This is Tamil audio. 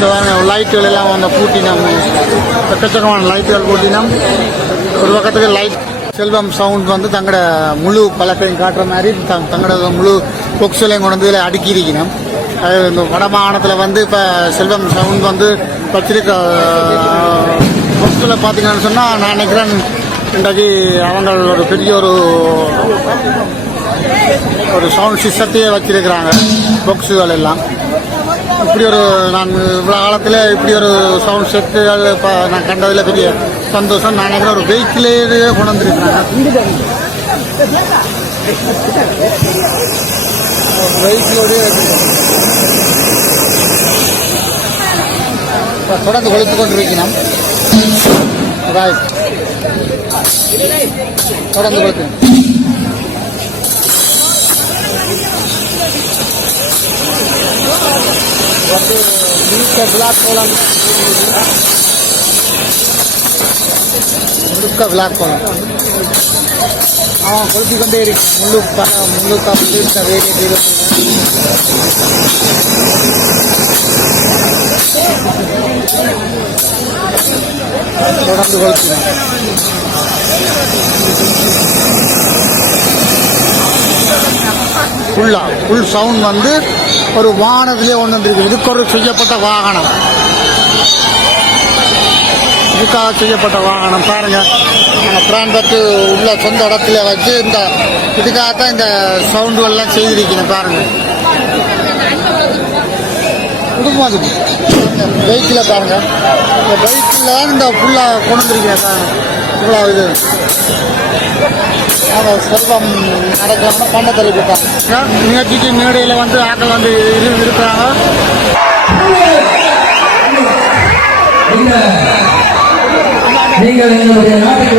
இந்த லைட்டுகள் எல்லாம் அந்த பூட்டினோம், எக்கச்சக்கமான லைட்டுகள் பூட்டினோம். ஒரு பக்கத்துக்கு லைட் செல்வம் சவுண்ட் வந்து தங்களோட முழு பழக்கையும் காட்டுற மாதிரி தங்களோட முழு பொக்ஸலையும் கொண்டு வந்து அடுக்கி இருக்கணும். இந்த வடமாகாணத்தில் வந்து இப்போ செல்வம் சவுண்ட் வந்து வச்சிருக்க பொக்ஸில் பார்த்தீங்கன்னு சொன்னால் நான் நினைக்கிறேன் இன்றைக்கு அவங்க ஒரு பெரிய ஒரு சவுண்ட் சிஸ்டத்தையே வச்சிருக்கிறாங்க பொக்ஸுகள் எல்லாம். இப்படி ஒரு நான் இவ்வளோ காலத்தில் இப்படி ஒரு சவுண்ட் செட்டுகள் இப்போ நான் கண்டதில் பெரிய சந்தோஷம். நான் நினைக்கிறேன் ஒரு வெஹிக்கிளே கொண்டு வந்துருக்கிறாங்க. வெஹிக்கிளோடய தொடர்ந்து கொளுத்து கொண்டிருக்கிறோம். ரைட், தொடர்ந்து கொளுத்து. வந்து முழுக்க பிளாக் கோலம், முழுக்க பிளாக் கோலம் அவன் கொளுத்தி கொண்டே இருக்கு. முழுக்கா வந்து இருக்க வேண்டிய தொடர்ந்து கொளுத்தினோம். ஃபுல் சவுண்ட் வந்து ஒரு வாகனத்திலே ஒன்று வந்துருக்கு. இதுக்கு ஒரு செய்யப்பட்ட வாகனம், இதுக்காக செய்யப்பட்ட வாகனம் பாருங்க. நாங்கள் பிரான்பத்து உள்ள சொந்த இடத்துல வச்சு இந்த இதுக்காகத்தான் இந்த சவுண்டுகள்லாம் செய்திருக்கணும் பாருங்க. குடும்பம் அதுக்கு பைக்கில் பாருங்க, இந்த பைக்கில் தான் இந்த ஃபுல்லாக கொண்டு வந்துருக்கேன் பாருங்க. இவ்வளோ இது செல்வம் நடக்கிறாங்க. பண்ண தெளிவிட்டாங்க நிகழ்ச்சிக்கு மேடையில் வந்து ஆக்கள் வந்து இருக்கிறாங்க. நீங்கள் எங்களுடைய நாட்டுக்கு